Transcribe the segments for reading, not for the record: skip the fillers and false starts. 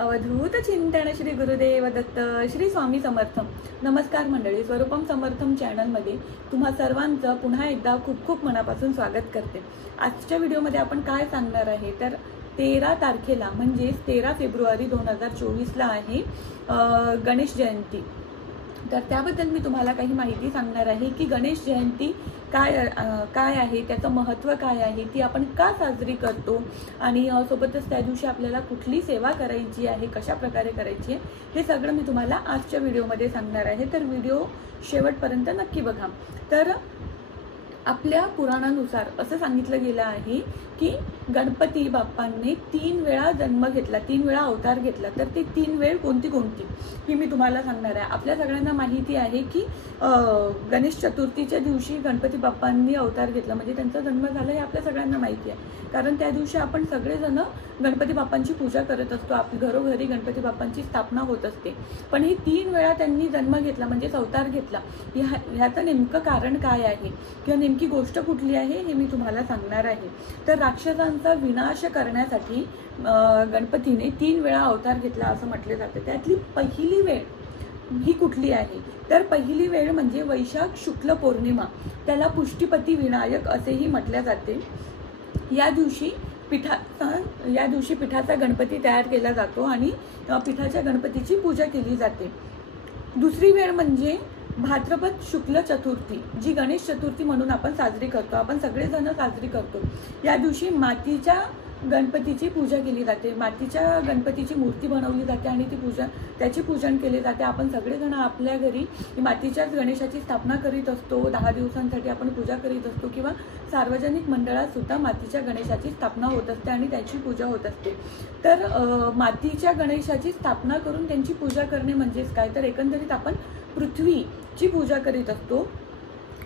अवधूत चिंतन श्री गुरुदेव दत्त श्री स्वामी समर्थ. नमस्कार मंडळी, स्वरूपम समर्थम चॅनलमध्ये तुम्हा सर्वांचं पुन्हा एकदा खूप खूप मनापासून स्वागत करते. आजच्या व्हिडिओमध्ये आपण काय सांगणार आहे तर 13 तारखेला म्हणजे 13 फेब्रुवारी 2024ला आहे गणेश जयंती. तर त्याबद्दल मी तुम्हाला काही माहिती सांगणार आहे की गणेश जयंती काय आहे, त्याचं महत्त्व काय आहे, ती आपण का साजरी करतो आणि सोबतच त्या दिवशी आपल्याला कुठली सेवा करायची आहे, कशा प्रकारे करायची आहे, हे सगळं मी तुम्हाला आजच्या व्हिडिओमध्ये सांगणार आहे. तर व्हिडिओ शेवटपर्यंत नक्की बघा. तर आपल्या पुराणानुसार असं सांगितलं गेलं आहे की गणपती बाप्पांनी 3 वेळा जन्म घेतला, 3 वेळा अवतार घेतला. तर ते 3 वेळ कोणती ही मी तुम्हाला सांगणार आहे. आपल्या सगळ्यांना माहिती आहे की गणेश चतुर्थीच्या दिवशी गणपती बाप्पांनी अवतार घेतला, म्हणजे त्यांचा जन्म झाला हे आपल्या सगळ्यांना माहिती आहे. कारण त्या दिवशी आपण सगळेजण गणपती बाप्पांची पूजा करत असतो, आपल्या घरोघरी गणपती बाप्पांची स्थापना होत असते. पण ही 3 वेळा त्यांनी जन्म घेतला म्हणजे अवतार घेतला, ह्याचं नेमकं कारण काय आहे किंवा नेमकी गोष्ट कुठली आहे हे मी तुम्हाला सांगणार आहे. तर राक्षसांचा विनाश करण्यासाठी गणपतीने 3 वेळा अवतार घेतला असं म्हटले जाते. त्यातली पहिली वेळ ही कुठली आहे तर पहिली वेळ म्हणजे वैशाख शुक्ल पौर्णिमा, त्याला पुष्टीपती विनायक असेही म्हटले जाते. या दिवशी पिठाचा गणपती तयार केला जातो आणि पिठाच्या गणपतीची पूजा केली जाते. दुसरी वेळ म्हणजे भाद्रपद शुक्ल चतुर्थी, जी गणेश चतुर्थी म्हणून आपण साजरी करतो, आपण सगळेजण साजरी करतो. या दिवशी मातीच्या गणपतीची पूजा केली जाते, मातीच्या गणपतीची मूर्ती बनवली जाते आणि त्याची पूजन केले जाते. आपण सगळेजण आपल्या घरी मातीच्याच गणेशाची स्थापना करीत असतो, 10 दिवसांसाठी आपण पूजा करीत असतो किंवा सार्वजनिक मंडळात सुद्धा मातीच्या गणेशाची स्थापना होत असते आणि त्याची पूजा होत असते. तर मातीच्या गणेशाची स्थापना करून त्यांची पूजा करणे म्हणजेच काय तर एकंदरीत आपण पृथ्वीची पूजा करीत असतो.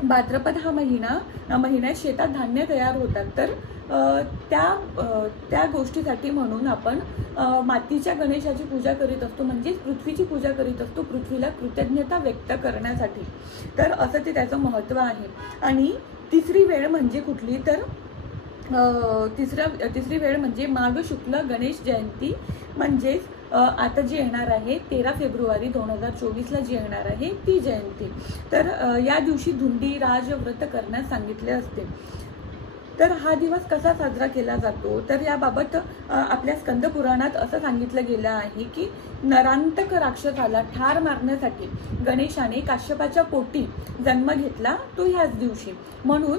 भाद्रपद हा महिन्यात शेतात धान्य तयार होतात. तर त्या गोष्टीसाठी म्हणून आपण मातीच्या गणेशाची पूजा करीत असतो, म्हणजेच पृथ्वीची पूजा करीत असतो, पृथ्वीला कृतज्ञता व्यक्त करण्यासाठी. तर असं ते त्याचं महत्त्व आहे. आणि तिसरी वेळ म्हणजे कुठली तर तिसरी वेळ म्हणजे माघ शुक्ल गणेश जयंती, म्हणजेच आता जी येणार आहे 13 फेब्रुवारी 2024ला जी येणार आहे ती जयंती. तर या दिवशी धुंडी राज व्रत करण्यास सांगितले असते. तर हा दिवस कसा साजरा केला जातो तर याबाबत आपल्या स्कंद पुराणात असं सांगितलं गेलं आहे की नरांतक राक्षसाला ठार मारण्यासाठी गणेशाने काश्यपाच्या पोटी जन्म घेतला, तो ह्याच दिवशी. म्हणून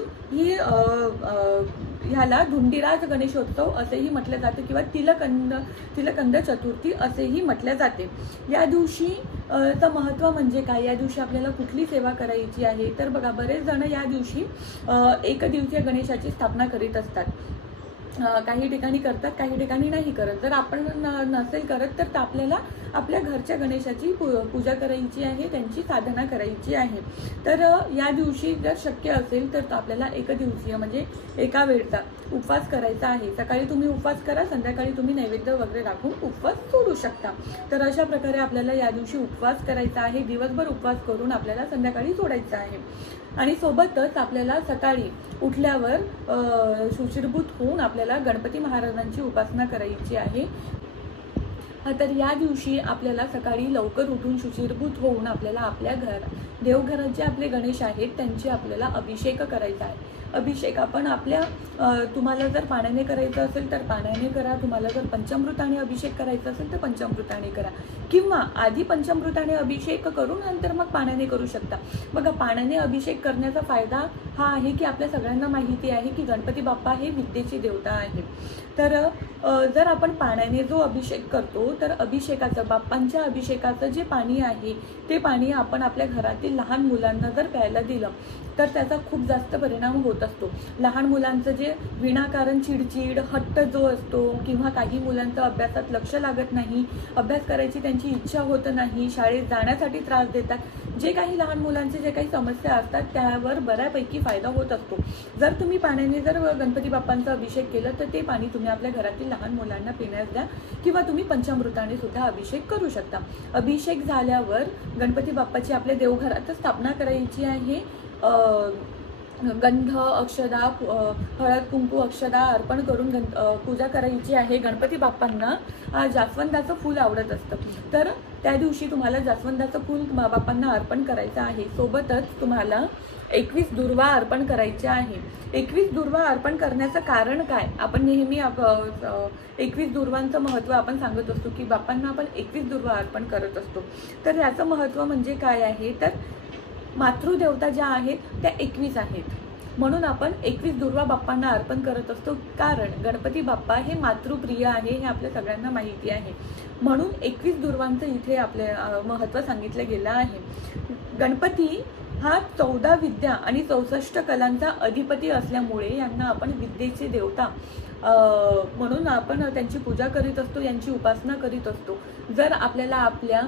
ह्याला धुंडीराज गणेशोत्सव असेही म्हटले जाते किंवा तिलकंद चतुर्थी असेही म्हटले जाते. या दिवशी चं महत्त्व म्हणजे काय, या दिवशी आपल्याला कुठली सेवा करायची आहे तर बघा, बरेच जण या दिवशी एकदिवसीय गणेशाची स्थापना करीत असतात. काही ठिकाणी करतात, काही ठिकाणी नाही करत. जर आपण नसेल करत तर आपल्याला आपल्या घरच्या गणेशाची पूजा करायची आहे, त्यांची साधना करायची आहे. तर या दिवशी जर शक्य असेल तर आपल्याला एकदिवसीय म्हणजे एका वेळचा उपवास करायचा आहे. सकाळी तुम्ही उपवास करा, संध्याकाळी तुम्ही नैवेद्य वगैरे राखून उपवास सोडू शकता. तर अशा प्रकारे आपल्याला या दिवशी उपवास करायचा आहे, दिवसभर उपवास करून आपल्याला संध्याकाळी सोडायचा आहे. आणि सोबतच आपल्याला सकाळी उठल्यावर शुचिर्भूत होऊन आपल्याला गणपती महाराजांची उपासना करायची आहे. तर या दिवशी आपल्याला सकाळी लवकर उठून शुचिर्भूत होऊन आपल्याला आपल्या देवघरात जे आपले गणेश आहेत त्यांची आपल्याला अभिषेक करायचा आहे. अभिषेक आपण तुम्हाला जर पाण्याने करायचं असेल तर पाण्याने करा, तुम्हाला जर पंचामृताने अभिषेक करायचा असेल तर पंचामृताने करा, किंवा आधी पंचामृताने अभिषेक करून नंतर मग पाण्याने करू शकता. बघा, पाण्याने अभिषेक करण्याचा फायदा हा आहे की आपल्या सगळ्यांना माहिती आहे की गणपती बाप्पा हे विद्येची देवता आहे. तर जर आपण पाण्याने जो अभिषेक करतो तर बाप्पांच्या अभिषेकाचं जे पाणी आहे ते पाणी आपण आपल्या घरातील लहान मुलांना जर प्यायला दिलं तर त्याचा खूप जास्त परिणाम होत असतो. लहान मुलांचं जे विनाकारण चिडचिड, हट्ट जो असतो किंवा काही मुलांचं अभ्यासात लक्ष लागत नाही, अभ्यास करायची त्यांची इच्छा होत नाही, शाळेत जाण्यासाठी त्रास देतात, जे काही लहान मुलांचे जे काही समस्या असतात त्यावर बऱ्यापैकी फायदा होत असतो. जर तुम्ही पाण्याने जर गणपती बाप्पांचा अभिषेक केलं तर ते पाणी तुम्ही आपल्या घरातील लहान मुलांना पिण्यास द्या, किंवा तुम्ही पंचामृताने सुद्धा अभिषेक करू शकता. अभिषेक झाल्यावर गणपती बाप्पाची आपल्या देवघरात स्थापना करायची आहे. गंध, अक्षदा, हळद कुंकू अक्षदा अर्पण करून पूजा करायची आहे. गणपती बाप्पांना जास्वंदाचं फूल आवडत असतं, तर त्या दिवशी तुम्हाला जास्वंदाचं फूल बाप्पांना अर्पण करायचं आहे. सोबतच तुम्हाला 21 दुर्वा अर्पण करायचे आहे. 21 दुर्वा अर्पण करण्याचं कारण काय? आपण नेहमी 21 दुर्वांचं महत्त्व आपण सांगत असतो की बाप्पांना आपण 21 दुर्वा अर्पण करत असतो. तर याचं महत्त्व म्हणजे काय आहे, तर मातृदेवता ज्या आहेत त्या 21 आहेत, म्हणून आपण 21 दुर्वा बाप्पांना अर्पण करत असतो. कारण गणपती बाप्पा हे मातृप्रिय आहे, हे आपल्या सगळ्यांना माहिती आहे. म्हणून 21 दुर्वांचं इथे आपले महत्त्व सांगितलं गेलं आहे. गणपती हा 14 विद्या आणि 64 कलांचा अधिपती असल्यामुळे यांना आपण विद्येचे देवता म्हणून आपण त्यांची पूजा करीत असतो, यांची उपासना करीत असतो. जर आपल्याला आपल्या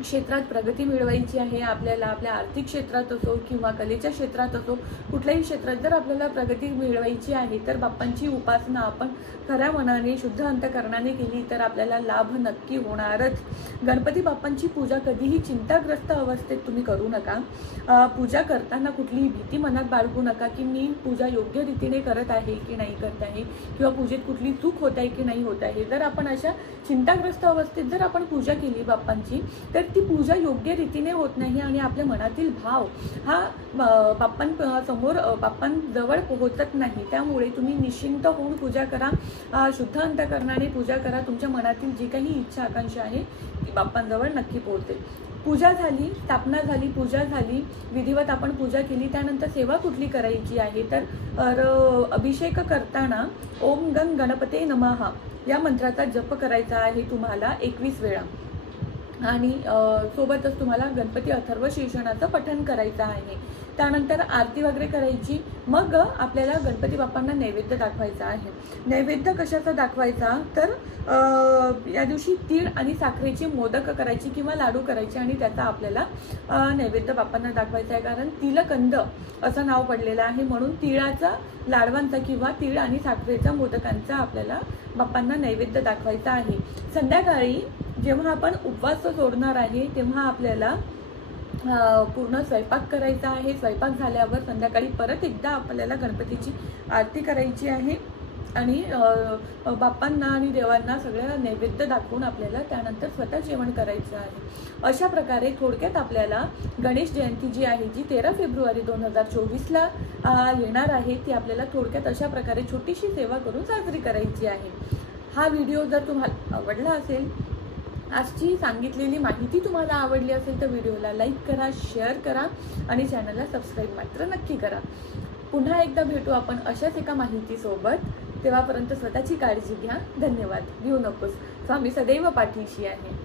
क्षेत्रात प्रगती मिळवायची आहे, आपल्याला आपल्या आर्थिक क्षेत्रात असो किंवा कलेच्या क्षेत्रात असो, कुठल्याही क्षेत्रात जर आपल्याला प्रगती मिळवायची आहे, तर बाप्पांची उपासना आपण खऱ्या मनाने शुद्ध अंतःकरणाने केली तर आपल्याला लाभ नक्की होणारच. गणपती बाप्पांची पूजा कधीही चिंताग्रस्त अवस्थेत तुम्ही करू नका. पूजा करताना कुठलीही भीती मनात बाळगू नका की मी पूजा योग्य रीतीने करत आहे की नाही करत आहे, किंवा पूजेत कुठली चूक होत आहे की नाही होत आहे. जर आपण अशा चिंताग्रस्त अवस्थेत जर आपण पूजा केली बाप्पांची, तर ती पूजा योग्य रीतीने होत नाही आणि आपल्या मनातील भाव हा बाप्पांसमोर बाप्पांजवळ पोहोचत नाही. त्यामुळे तुम्ही निश्चिंत होऊन पूजा करा, शुद्ध अंतःकरणाने पूजा करा. तुमच्या मनातील जी काही इच्छा आकांक्षा आहे ती बाप्पांजवळ नक्की पोहोचेल. पूजा झाली, स्थापना झाली, पूजा झाली, विधिवत आपण पूजा केली. त्यानंतर सेवा कुठली करायची आहे, तर अभिषेक करताना ओम गंग गणपते नमः या मंत्राचा जप करायचा आहे तुम्हाला 21 वेळा. आणि सोबतच तुम्हाला गणपती अथर्व शीर्षणाचं पठण करायचं आहे. त्यानंतर आरती वगैरे करायची. मग आपल्याला गणपती बाप्पांना नैवेद्य दाखवायचा आहे. नैवेद्य कशाचा दाखवायचा, तर या दिवशी तीळ आणि साखरेची मोदक करायची किंवा लाडू करायचे आणि त्याचा आपल्याला नैवेद्य बाप्पांना दाखवायचा आहे. कारण तिलकंद असं नाव पडलेलं आहे, म्हणून तिळाचा लाडवांचा किंवा तीळ आणि साखरेचा मोदकांचा आपल्याला बाप्पांना नैवेद्य दाखवायचा आहे. संध्याकाळी जेव्हा आपण उपवास सोडणार आहे तेव्हा आपल्याला पूर्ण स्वयंपाक करायचा आहे. स्वयंपाक झाल्यावर संध्याकाळी परत एकदा आपल्याला गणपतीची आरती करायची आहे आणि बाप्पांना आणि देवांना सगळ्या नैवेद्य दाखवून आपल्याला त्यानंतर स्वतः जेवण करायचं आहे. अशा प्रकारे थोडक्यात आपल्याला गणेश जयंती जी आहे, जी 13 फेब्रुवारी 2024ला येणार आहे, ती आपल्याला थोडक्यात अशा प्रकारे छोटीशी सेवा करून साजरी करायची आहे. हा व्हिडिओ जर तुम्हाला आवडला असेल, आजची सांगितलेली माहिती तुम्हाला आवडली असेल, तर व्हिडिओला लाईक करा, शेअर करा आणि चॅनलला सबस्क्राईब मात्र नक्की करा. पुन्हा एकदा भेटू आपण अशाच एका माहितीसोबत. तेव्हापर्यंत स्वतःची काळजी घ्या. धन्यवाद. घेऊ नकोस, स्वामी सदैव पाठीशी आहे.